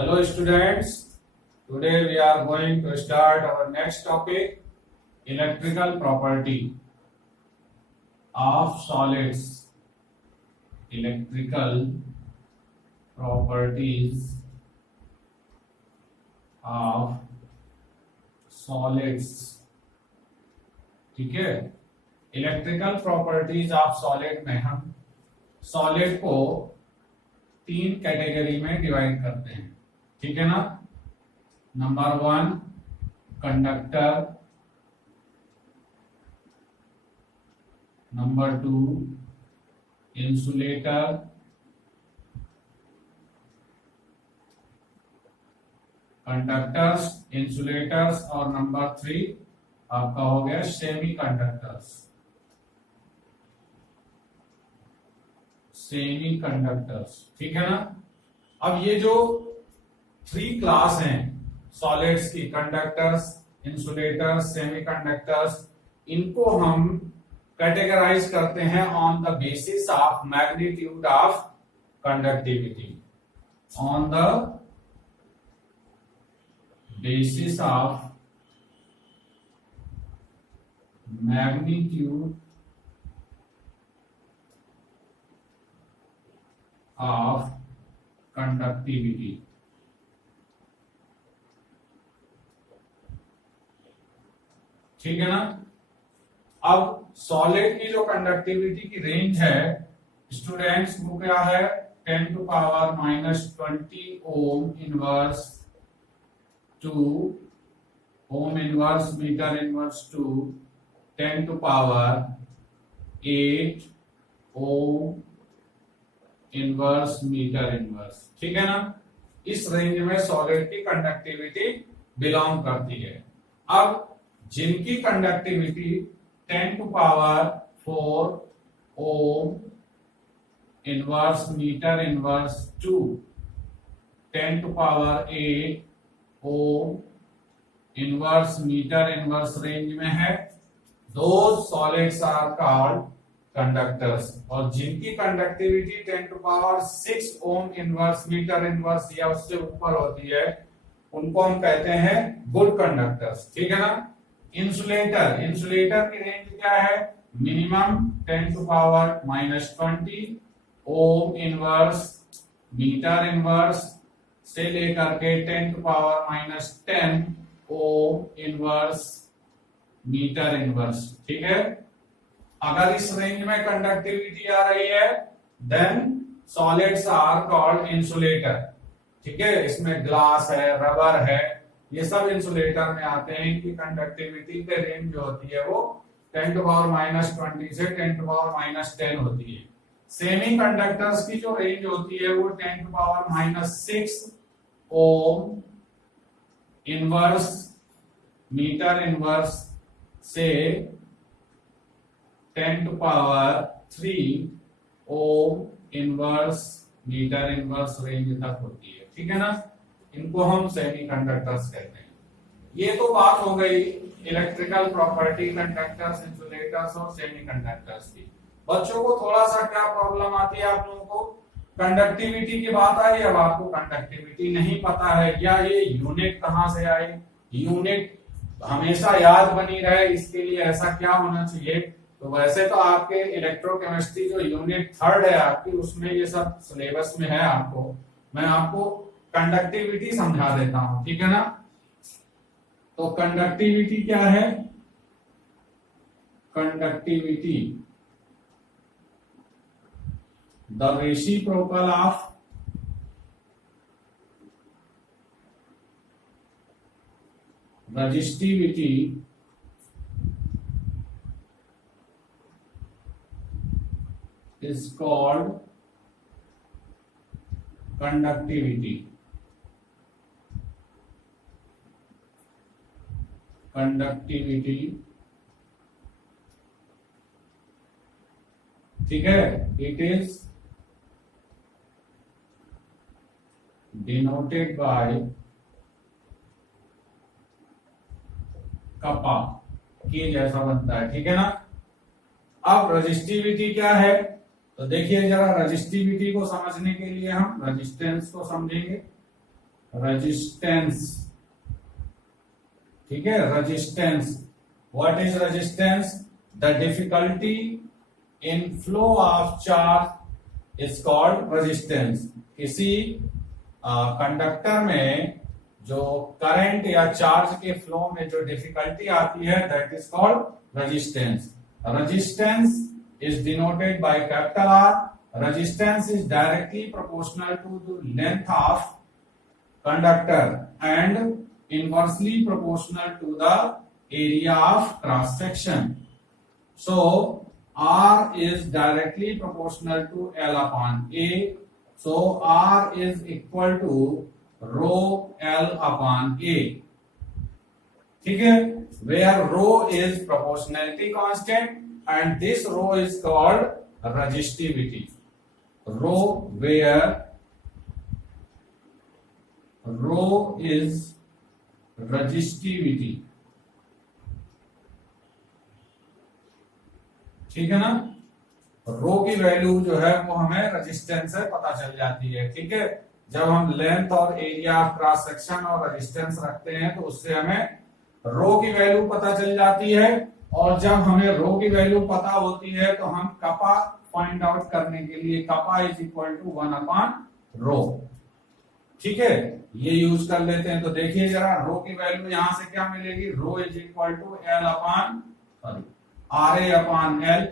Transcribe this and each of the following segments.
Hello students, today we are going to start our next topic, electrical property of solids. Electrical properties of solids. ठीक है, electrical properties of solid में हम solid को तीन category में divide करते हैं, ठीक है ना। Number 1 conductor, number 2 insulator, conductors, insulators और नंबर 3 आपका हो गया सेमी कंडक्टर्स। सेमी कंडक्टर्स, ठीक है ना। अब ये जो 3 क्लास हैं सॉलिड्स की, कंडक्टर्स, इंसुलेटर्स, सेमी कंडक्टर्स, इनको हम कैटेगराइज करते हैं on the basis of magnitude of conductivity. On the basis of magnitude of conductivity. ठीक है ना। अब सॉलिड की जो कंडक्टिविटी की रेंज है स्टूडेंट्स, वो क्या है 10⁻⁻20 ohm inverse to ohm inverse metre inverse to 10⁸ ohm inverse metre inverse. ठीक है ना। इस रेंज में सॉलिड की कंडक्टिविटी बिलोंग करती है। अब जिनकी conductivity 10⁴ ohm inverse metre inverse to 10⁸ ohm inverse metre inverse range में है, those solids are called conductors. और जिनकी conductivity 10⁶ ohm inverse metre inverse या उससे ऊपर होती है, उनको हम कहते हैं गुड कंडक्टर्स। ठीक है ना। इंसुलेटर, इंसुलेटर की रेंज क्या है, minimum 10⁻⁻20 ohm inverse metre inverse से लेकर के 10⁻10 ओम इनवर्स मीटर इनवर्स। ठीक है। अगर इस रेंज में कंडक्टिविटी आ रही है then solids are called insulator. ठीक है। इसमें ग्लास है, रबर है, ये सब इंसुलेटर में आते हैं। इनकी कंडक्टिविटी के रेंज जो होती है वो 10⁻⁻20 से 10⁻10 होती है। सेमी कंडक्टर्स की जो रेंज होती है वो 10⁻6 ओम इनवर्स मीटर इनवर्स से 10⁻3 ohm inverse metre inverse range तक होती है। ठीक है ना। इनको हम सेमी कंडक्टर्स कहते हैं। ये तो बात हो गई इलेक्ट्रिकल प्रॉपर्टी कंडक्टर्स, इंसुलेटर्स और सेमी कंडक्टर्स की। बच्चों को थोड़ा सा क्या प्रॉब्लम आती है, आप लोगों को कंडक्टिविटी की बात आई, अब आपको कंडक्टिविटी नहीं पता है या ये यूनिट कहां से आई। यूनिट हमेशा याद बनी रहे इसके लिए ऐसा क्या होना चाहिए। तो वैसे तो आपके इलेक्ट्रोकेमिस्ट्री जो यूनिट 3 है आपकी, उसमें ये सब सिलेबस में है। आपको मैं आपको कंडक्टिविटी समझा देता हूं, ठीक है ना। तो कंडक्टिविटी क्या है, conductivity the reciprocal of resistivity is called conductivity। Conductivity, ठीक है, इट इज डिनोटेड बाय कपा के जैसा बनता है। ठीक है ना। अब रजिस्टिविटी क्या है, तो देखिए जरा रजिस्टिविटी को समझने के लिए हम रेजिस्टेंस को समझेंगे। रेजिस्टेंस, ठीक है, resistance. What is resistance? The difficulty in flow of charge is called resistance. किसी कंडक्टर में जो करंट या चार्ज के फ्लो में जो डिफिकल्टी आती है, that is called resistance. Resistance is denoted by capital R. Resistance is directly proportional to the length of conductor and inversely proportional to the area of cross section. So R is directly proportional to L upon A. So R is equal to rho L upon A. ठीक है, where rho is proportionality constant and this rho is called resistivity. Rho where rho is resistivity, ठीक है ना। रो की value जो है वो हमें रेजिस्टेंस से पता चल जाती है, ठीक है। जब हम लेंथ और एरिया ऑफ क्रॉस सेक्शन और रेजिस्टेंस रखते हैं तो उससे हमें रो की वैल्यू पता चल जाती है, और जब हमें रो की वैल्यू पता होती है तो हम कपा फाइंड आउट करने के लिए kappa is equal to 1 upon rho, ठीक है, ये यूज कर लेते हैं। तो देखिए जरा, रो की वैल्यू यहां से क्या मिलेगी? Rho is equal to L upon R A upon L,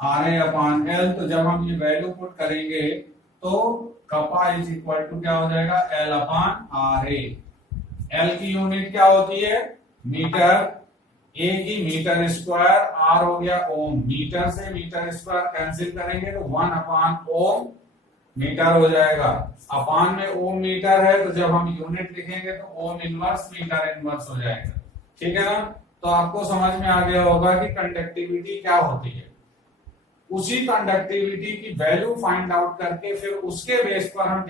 R A upon L. तो जब हम ये वैल्यू पुट करेंगे तो कपा इज इक्वल टू क्या हो जाएगा? L upon R A. एल की यूनिट क्या होती है? मीटर, ए की मीटर स्क्वायर, आर हो गया ओम। मीटर से मीटर स्क्वायर कैंसिल करेंगे तो 1 अपॉन ओम मीटर हो जाएगा। अपान में ओम मीटर है तो जब हम यूनिट लिखेंगे तो ओम इनवर्स मीटर इनवर्स हो जाएगा, ठीक है ना। तो आपको समझ में आ गया होगा कि कंडक्टिविटी क्या होती है। उसी कंडक्टिविटी की वैल्यू फाइंड आउट करके फिर उसके बेस पर हम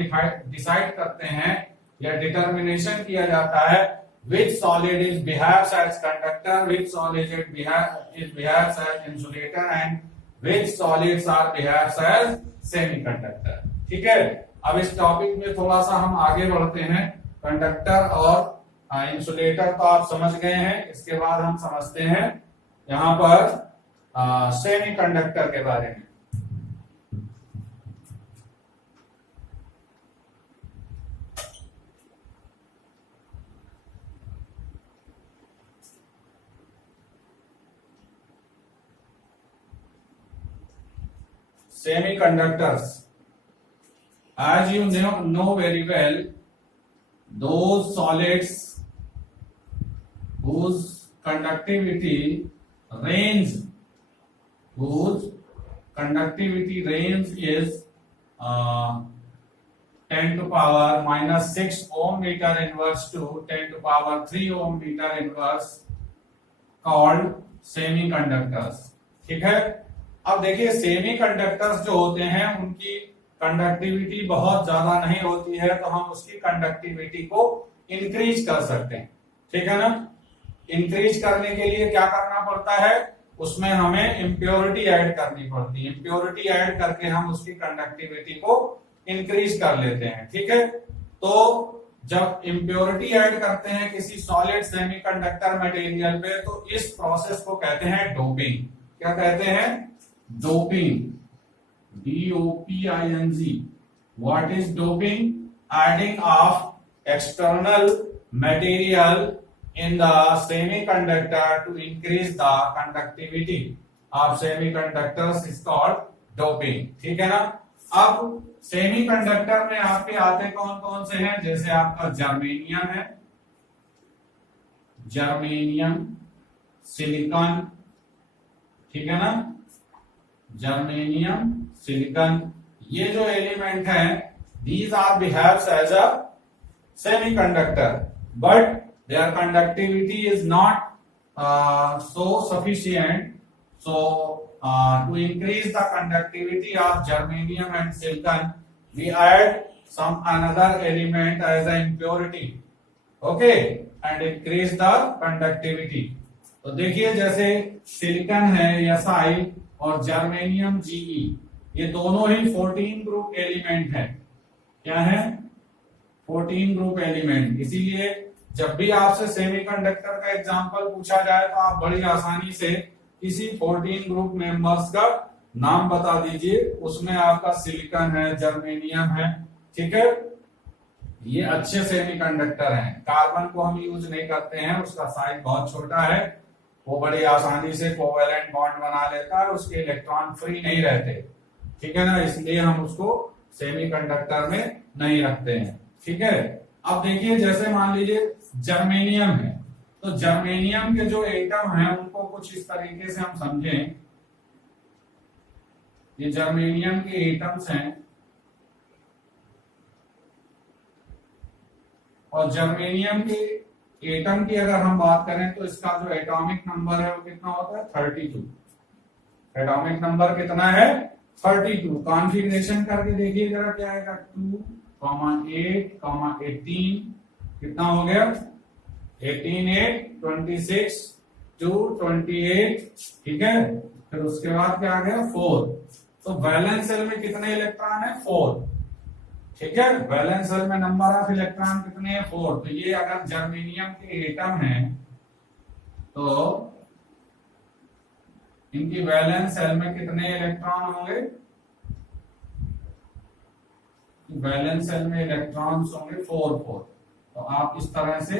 डिसाइड करते हैं या डिटर्मिनेशन किया जाता है which solid is behaves as conductor, which solid behaves as insulator and which solids are behaves as semiconductor, ठीक है। अब इस टॉपिक में थोड़ा सा हम आगे बढ़ते हैं। कंडक्टर और इंसुलेटर तो आप समझ गए हैं, इसके बाद हम समझते हैं यहाँ पर सेमीकंडक्टर के बारे में। Semiconductors, as you know very well, those solids whose conductivity range is 10 to power minus 6 ohm meter inverse to 10 to power 3 ohm meter inverse called semiconductors, ठीक है। अब देखिए सेमीकंडक्टर्स जो होते हैं उनकी कंडक्टिविटी बहुत ज्यादा नहीं होती है, तो हम उसकी कंडक्टिविटी को इंक्रीज कर सकते हैं, ठीक है ना। इंक्रीज करने के लिए क्या करना पड़ता है? उसमें हमें इम्प्योरिटी ऐड करनी पड़ती है। इम्प्योरिटी ऐड करके हम उसकी कंडक्टिविटी को इंक्रीज कर लेते हैं, ठीक है। तो जब इम्प्योरिटी ऐड करते हैं किसी सॉलिड सेमीकंडक्टर मटेरियल पे तो इस प्रोसेस को कहते हैं डोपिंग। क्या कहते हैं? Doping, DOPING। What is doping? Adding of external material in the semiconductor to increase the conductivity of semiconductors is called doping, ठीक है ना। अब सेमीकंडक्टर में आपके आते कौन कौन से हैं? जैसे आपका जर्मेनियम है, जर्मेनियम, सिलिकॉन, ठीक है ना। जर्मेनियम, सिलिकॉन, ये जो एलिमेंट हैं, these are behaves as a semiconductor, but their conductivity is not so sufficient. So to increase the conductivity of germanium and silicon, we add some another element as an impurity, okay, and increase the conductivity. तो देखिए जैसे silicon है SI और germanium GE, ये दोनों ही 14 group element हैं, क्या है, 14 ग्रुप एलिमेंट। इसीलिए जब भी आपसे सेमीकंडक्टर का एग्जांपल पूछा जाए तो आप बड़ी आसानी से किसी 14 ग्रुप मेंबर्स का नाम बता दीजिए। उसमें आपका सिलिकॉन है, जर्मेनियम है, ठीक है, ये अच्छे सेमीकंडक्टर हैं। कार्बन को हम यूज नहीं करते हैं, उसका साइज बहुत छोटा है, वो बड़ी आसानी से कोवेलेंट बॉन्ड बना लेता है, उसके इलेक्ट्रॉन फ्री नहीं रहते, ठीक है ना, इसलिए हम उसको सेमीकंडक्टर में नहीं रखते हैं, ठीक है। अब देखिए जैसे मान लीजिए जर्मेनियम है, तो जर्मेनियम के जो एटम हैं उनको कुछ इस तरीके से हम समझें। ये जर्मेनियम के एटम्स हैं और जर्मेनियम के एटम की अगर हम बात करें तो इसका जो एटॉमिक नंबर है वो कितना होता है, 32। एटॉमिक नंबर कितना है, 32। कॉन्फ़िगरेशन करके देखिए जरा क्या आएगा, 2, 8, 18, कितना हो गया, 18, 8, 26, 2, 28, ठीक है। फिर उसके बाद क्या आ गया, 4। तो वैलेंस शेल में कितने इलेक्ट्रॉन है, 4, ठीक है। वैलेंस शेल में नंबर ऑफ इलेक्ट्रॉन कितने हैं, 4। तो ये अगर जर्मेनियम के एटम हैं तो इनकी वैलेंस शेल में कितने इलेक्ट्रॉन होंगे, वैलेंस शेल में इलेक्ट्रॉन्स होंगे 4, 4। तो आप इस तरह से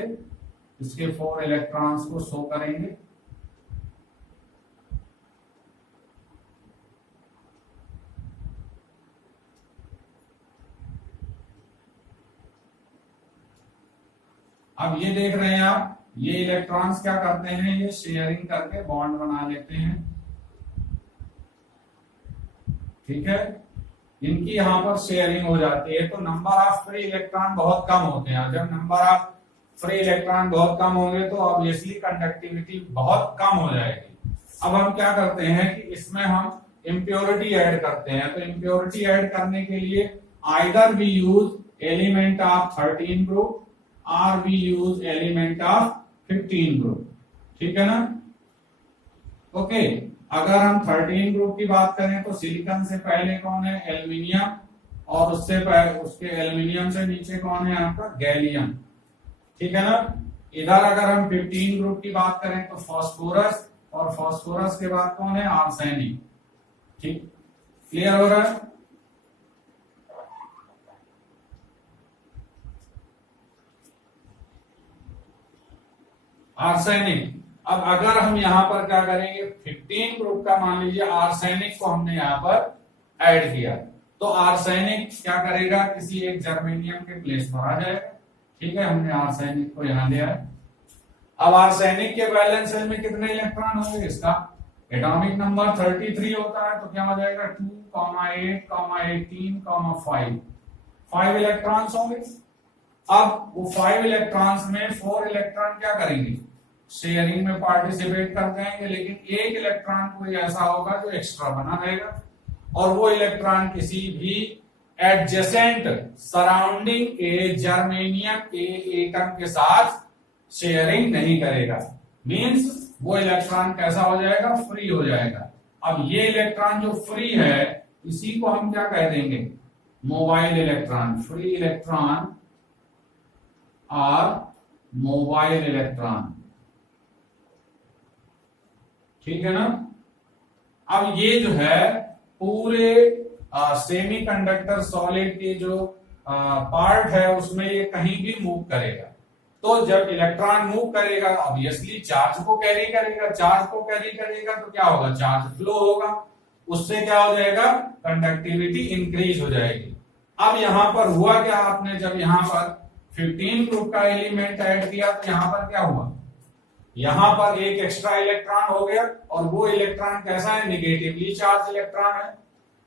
इसके 4 इलेक्ट्रॉन्स को शो करेंगे। अब ये देख रहे हैं आप, ये इलेक्ट्रॉन्स क्या करते हैं, ये शेयरिंग करके बॉन्ड बना लेते हैं, ठीक है। इनकी यहां पर शेयरिंग हो जाती है तो नंबर ऑफ फ्री इलेक्ट्रॉन बहुत कम होते हैं। जब नंबर ऑफ फ्री इलेक्ट्रॉन बहुत कम होंगे तो ऑब्वियसली कंडक्टिविटी बहुत कम हो जाएगी। अब हम क्या करते हैं कि इसमें हम इम्प्योरिटी ऐड करते हैं। तो इम्प्योरिटी ऐड करने के लिए either we use element of 13 group और we use element of 15 group, ठीक है ना। ओके, अगर हम 13 ग्रुप की बात करें तो सिलिकॉन से पहले कौन है, एल्युमिनियम, और उससे उसके एल्युमिनियम से नीचे कौन है आपका, गैलियम, ठीक है ना। इधर अगर हम 15 ग्रुप की बात करें तो फास्फोरस, और फास्फोरस के बाद कौन है, आर्सेनिक, ठीक, क्लियर हो रहा है। आर्सेनिक, अब अगर हम यहां पर क्या करेंगे, 15 ग्रुप का मान लीजिए आर्सेनिक को हमने यहां पर ऐड किया, तो आर्सेनिक क्या करेगा, किसी एक जर्मेनियम के प्लेस पर आ जाएगा, ठीक है। हमने आर्सेनिक को यहां लिया है। अब आर्सेनिक के वैलेंस शेल में कितने इलेक्ट्रॉन होंगे, इसका एटॉमिक नंबर 33 होता है, तो क्या हो जाएगा, 2, 8, 18, 5, 5 इलेक्ट्रॉन्स होंगे। अब वो 5 इलेक्ट्रॉन्स में 4 इलेक्ट्रॉन क्या करेंगे, शेयरिंग में पार्टिसिपेट कर जाएंगे, लेकिन एक इलेक्ट्रॉन कोई ऐसा होगा जो एक्स्ट्रा बना रहेगा, और वो इलेक्ट्रॉन किसी भी एडजेसेंट सराउंडिंग के जर्मेनियम के एटम के साथ शेयरिंग नहीं करेगा। मींस वो इलेक्ट्रॉन कैसा हो जाएगा, फ्री हो जाएगा। अब ये इलेक्ट्रॉन जो फ्री है इसी को हम क्या कह देंगे, मोबाइल इलेक्ट्रॉन, फ्री इलेक्ट्रॉन और मोबाइल इलेक्ट्रॉन, ठीक है ना। अब ये जो है पूरे सेमीकंडक्टर सॉलिड के जो पार्ट है उसमें ये कहीं भी मूव करेगा। तो जब इलेक्ट्रॉन मूव करेगा ऑब्वियसली चार्ज को कैरी करेगा, चार्ज को कैरी करेगा तो क्या होगा, चार्ज फ्लो होगा, उससे क्या हो जाएगा, कंडक्टिविटी इंक्रीज हो जाएगी। अब यहां पर हुआ क्या, आपने जब यहां पर 15 ग्रुप का एलिमेंट ऐड किया तो यहां पर क्या हुआ, यहां पर एक एक्स्ट्रा इलेक्ट्रॉन हो गया, और वो इलेक्ट्रॉन कैसा है, निगेटिवली चार्ज इलेक्ट्रॉन है।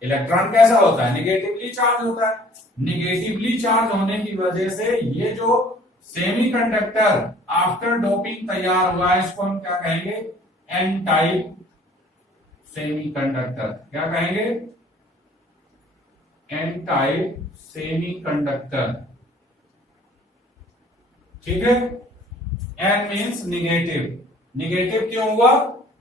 इलेक्ट्रॉन कैसा होता है, निगेटिवली चार्ज होता है। निगेटिवली चार्ज होने की वजह से ये जो सेमीकंडक्टर आफ्टर डोपिंग तैयार हुआ है इसको हम क्या कहेंगे, एन टाइप सेमीकंडक्टर। क्या कहेंगे, एन टाइप सेमीकंडक्टर, ठीक है। N means negative. निगेटिव क्यों हुआ,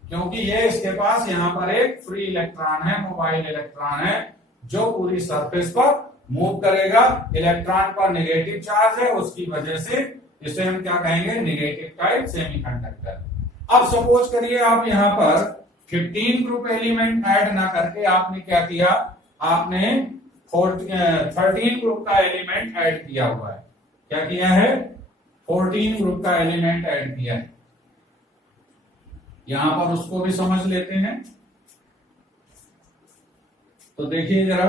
क्योंकि ये इसके पास यहां पर एक फ्री इलेक्ट्रॉन है, मोबाइल इलेक्ट्रॉन है, जो पूरी सरफेस पर मूव करेगा, इलेक्ट्रॉन पर नेगेटिव चार्ज है, उसकी वजह से इसे हम क्या कहेंगे, नेगेटिव टाइप सेमीकंडक्टर। अब सपोज करिए आप यहाँ पर 15 ग्रुप एलिमेंट ऐड ना करके आपने क्या किया, आपने 13 ग्रुप का एलिमेंट ऐड किया हुआ है। क्या किया है, 14 ग्रुप का एलिमेंट ऐड किया है। यहां पर उसको भी समझ लेते हैं। तो देखिए जरा,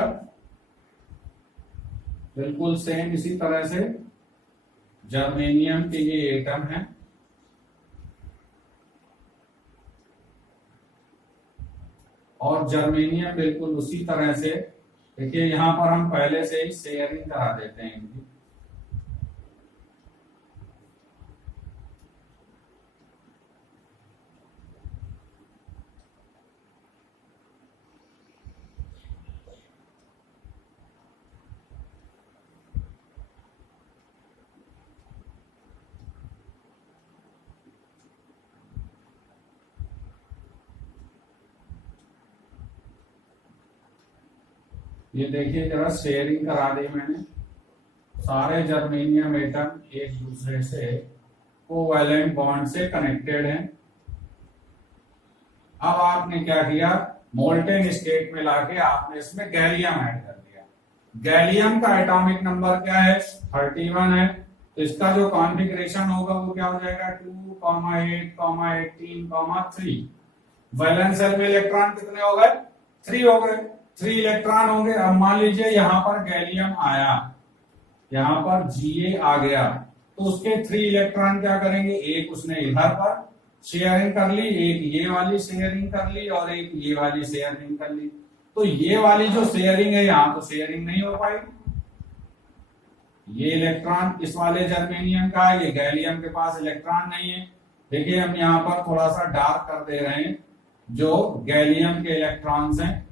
बिल्कुल सेम इसी तरह से जर्मेनियम के ये एटम है, और जर्मेनियम बिल्कुल उसी तरह से, देखिए यहां पर हम पहले से ही शेयरिंग करा देते हैं इनकी। ये देखिए जरा, शेयरिंग करा दी मैंने। सारे जर्मेनियम एटम एक दूसरे से कोवैलेंट बॉन्ड से कनेक्टेड हैं। अब आपने क्या किया, मोल्टेन स्टेट में लाके आपने इसमें गैलियम ऐड कर दिया। गैलियम का एटॉमिक नंबर क्या है, 31 है। तो इसका जो कॉन्फ़िगरेशन होगा वो क्या हो जाएगा, 2, 8, 18, 3। वैलेंस शेल में इलेक्ट्रॉन कितने हो गए, 3 हो गए, 3 इलेक्ट्रॉन होंगे। अब मान लीजिए यहां पर गैलियम आया, यहां पर Ga आ गया, तो उसके 3 इलेक्ट्रॉन क्या करेंगे, एक उसने इधर पर शेयरिंग कर ली, एक ये वाली शेयरिंग कर ली, और एक ये वाली शेयरिंग कर ली। तो ये वाली जो शेयरिंग है यहां तो शेयरिंग नहीं हो पाएगी। ये इलेक्ट्रॉन इस वाले जर्मेनियम का है, ये गैलियम के पास इलेक्ट्रॉन नहीं है। देखिए हम यहां पर थोड़ा सा डार्क कर दे रहे हैं जो गैलियम के इलेक्ट्रॉन्स हैं,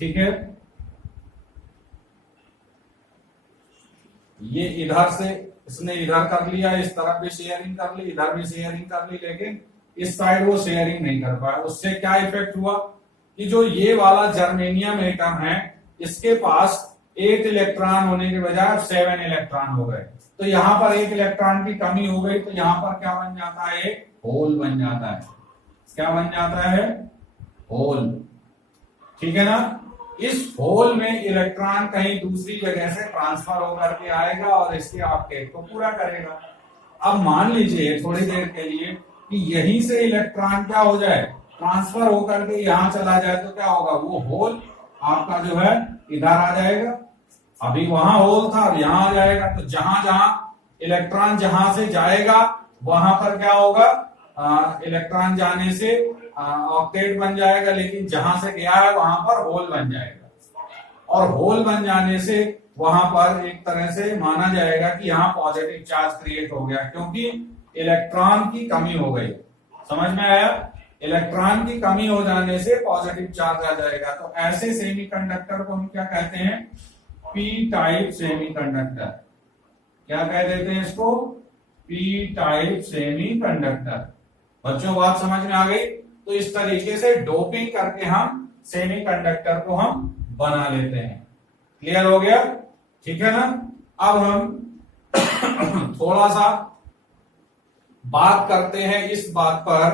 ठीक है। ये इधर से इसने इधर कर लिया, इस तरफ भी शेयरिंग कर ली, इधर भी शेयरिंग कर ली, लेकिन इस साइड वो शेयरिंग नहीं कर पाया। उससे क्या इफेक्ट हुआ कि जो ये वाला जर्मेनियम एटम है, इसके पास 8 इलेक्ट्रॉन होने के बजाय 7 इलेक्ट्रॉन हो गए। तो यहां पर 1 इलेक्ट्रॉन की कमी हो गई, तो यहां पर क्या बन जाता है, एक होल बन जाता है। क्या बन जाता है, होल, ठीक है ना। इस होल में इलेक्ट्रॉन कहीं दूसरी जगह से ट्रांसफर होकर के आएगा और इसके ऑक्टेट को पूरा करेगा। अब मान लीजिए थोड़ी देर के लिए कि यहीं से इलेक्ट्रॉन क्या हो जाए, ट्रांसफर होकर के यहां चला जाए, तो क्या होगा, वो होल आपका जो है इधर आ जाएगा। अभी वहां होल था, अब यहां आ जाएगा। तो जहां जहां इलेक्ट्रॉन जहां से जाएगा वहां पर क्या होगा, इलेक्ट्रॉन जाने से ऑक्टेट बन जाएगा, लेकिन जहां से गया है वहां पर होल बन जाएगा। और होल बन जाने से वहां पर एक तरह से माना जाएगा कि यहाँ पॉजिटिव चार्ज क्रिएट हो गया, क्योंकि इलेक्ट्रॉन की कमी हो गई। समझ में आया, इलेक्ट्रॉन की कमी हो जाने से पॉजिटिव चार्ज आ जाएगा। तो ऐसे सेमीकंडक्टर को हम क्या कहते हैं, पी टाइप सेमीकंडक्टर। क्या कह देते हैं इसको, पी टाइप सेमीकंडक्टर। बच्चों बात समझ में आ गई। तो इस तरीके से डोपिंग करके हम सेमीकंडक्टर को हम बना लेते हैं। क्लियर हो गया, ठीक है ना। अब हम थोड़ा सा बात करते हैं इस बात पर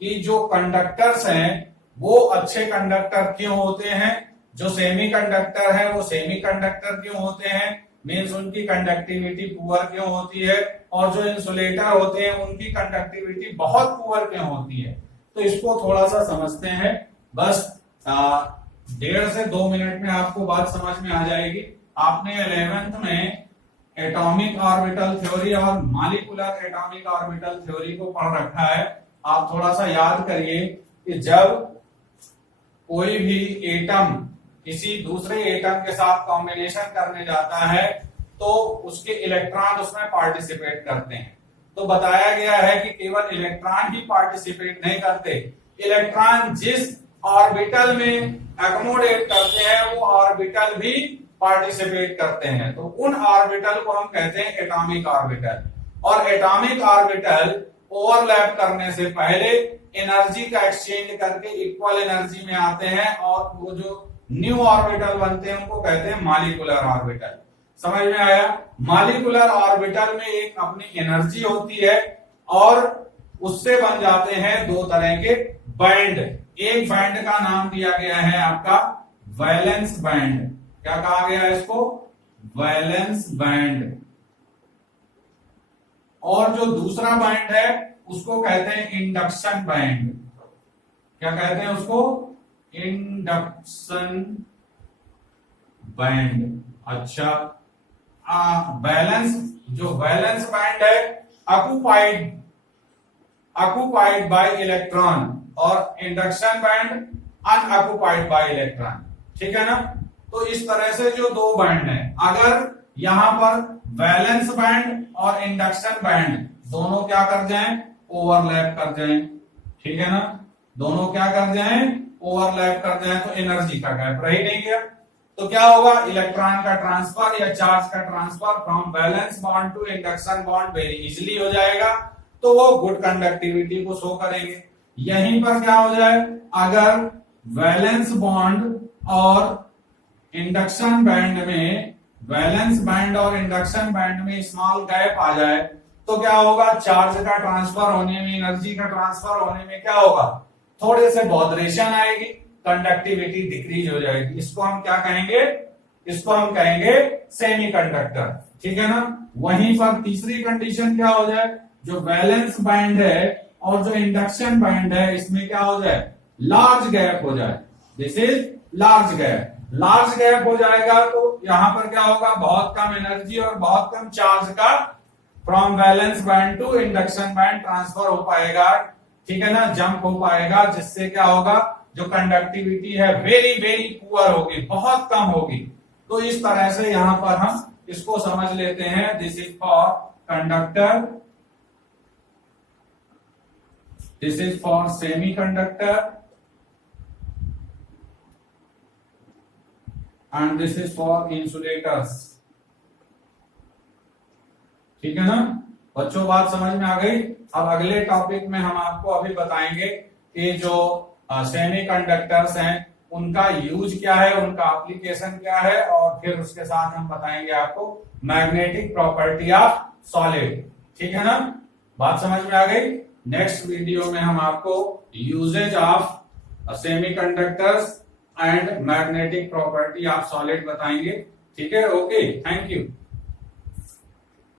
कि जो कंडक्टर्स हैं वो अच्छे कंडक्टर क्यों होते हैं, जो सेमीकंडक्टर है वो सेमीकंडक्टर क्यों होते हैं, मीन्स उनकी कंडक्टिविटी पुअर क्यों होती है, और जो इंसुलेटर होते हैं उनकी कंडक्टिविटी बहुत पुअर क्यों होती है। तो इसको थोड़ा सा समझते हैं, बस 1.5 से 2 मिनट में आपको बात समझ में आ जाएगी। आपने 11th में एटॉमिक ऑर्बिटल थ्योरी और मॉलिक्यूलर एटॉमिक ऑर्बिटल थ्योरी को पढ़ रखा है। आप थोड़ा सा याद करिए कि जब कोई भी एटम किसी दूसरे एटम के साथ कॉम्बिनेशन करने जाता है तो उसके इलेक्ट्रॉन उसमें पार्टिसिपेट करते हैं। तो बताया गया है कि केवल इलेक्ट्रॉन ही पार्टिसिपेट नहीं करते, इलेक्ट्रॉन जिस ऑर्बिटल में एकोमोडेट करते हैं वो ऑर्बिटल भी पार्टिसिपेट करते हैं। तो उन ऑर्बिटल को हम कहते हैं एटॉमिक ऑर्बिटल। और एटॉमिक ऑर्बिटल ओवरलैप करने से पहले एनर्जी का एक्सचेंज करके इक्वल एनर्जी में आते हैं, और वो जो न्यू ऑर्बिटल बनते हैं उनको कहते हैं मॉलिक्यूलर ऑर्बिटल। समझ में आया? मॉलिक्यूलर ऑर्बिटल में एक अपनी एनर्जी होती है और उससे बन जाते हैं दो तरह के बैंड। एक बैंड का नाम दिया गया है आपका वैलेंस बैंड। क्या कहा गया है इसको? Valence band. और जो दूसरा बैंड है उसको कहते हैं इंडक्शन बैंड। क्या कहते हैं उसको? Induction band. अच्छा, बैलेंस जो वैलेंस बैंड है ऑक्युपाइड बाय इलेक्ट्रॉन और induction band unoccupied bye electron. ठीक है ना? तो इस तरह से जो दो बैंड है, अगर यहां पर वैलेंस बैंड और इंडक्शन बैंड दोनों क्या कर जाएं? ओवरलैप कर जाएं। ठीक है ना? दोनों क्या कर जाएं? ओवरलैप कर जाएं, तो एनर्जी का गैप रह ही नहीं गया। तो क्या होगा? इलेक्ट्रॉन का ट्रांसफर या चार्ज का transfer from valence bond to induction bond very easily हो जाएगा, तो वो गुड कंडक्टिविटी को शो करेंगे। यहीं पर क्या हो जाए? अगर वैलेंस बॉन्ड और इंडक्शन बैंड में, वैलेंस बैंड और इंडक्शन बैंड में स्मॉल गैप आ जाए, तो क्या होगा? चार्ज का ट्रांसफर होने में, एनर्जी का ट्रांसफर होने में क्या होगा? थोड़े से बॉदरेशन आएगी, कंडक्टिविटी डिक्रीज हो जाएगी। इसको हम क्या कहेंगे? इसको हम कहेंगे सेमीकंडक्टर। ठीक है ना? वहीं पर तीसरी कंडीशन क्या हो जाए? जो वैलेंस बैंड है और जो इंडक्शन बैंड है इसमें क्या हो जाए? लार्ज गैप हो जाए। This is large gap. Large gap हो जाएगा तो यहां पर क्या होगा? बहुत कम एनर्जी और बहुत कम चार्ज का from valence band to induction band transfer हो पाएगा। ठीक है ना? जंप हो पाएगा, जिससे क्या होगा? जो कंडक्टिविटी है वेरी वेरी पुअर होगी, बहुत कम होगी। तो इस तरह से यहां पर हम इसको समझ लेते हैं। This is for conductor, this is for semiconductor and this is for insulators. ठीक है ना बच्चों? बात समझ में आ गई? अब अगले टॉपिक में हम आपको अभी बताएंगे कि जो सेमीकंडक्टर्स हैं उनका यूज क्या है, उनका एप्लीकेशन क्या है, और फिर उसके साथ हम बताएंगे आपको मैग्नेटिक प्रॉपर्टी ऑफ सॉलिड। ठीक है ना? बात समझ में आ गई? नेक्स्ट वीडियो में हम आपको usages of semiconductors and magnetic property of solid बताएंगे। ठीक है? Okay, thank you.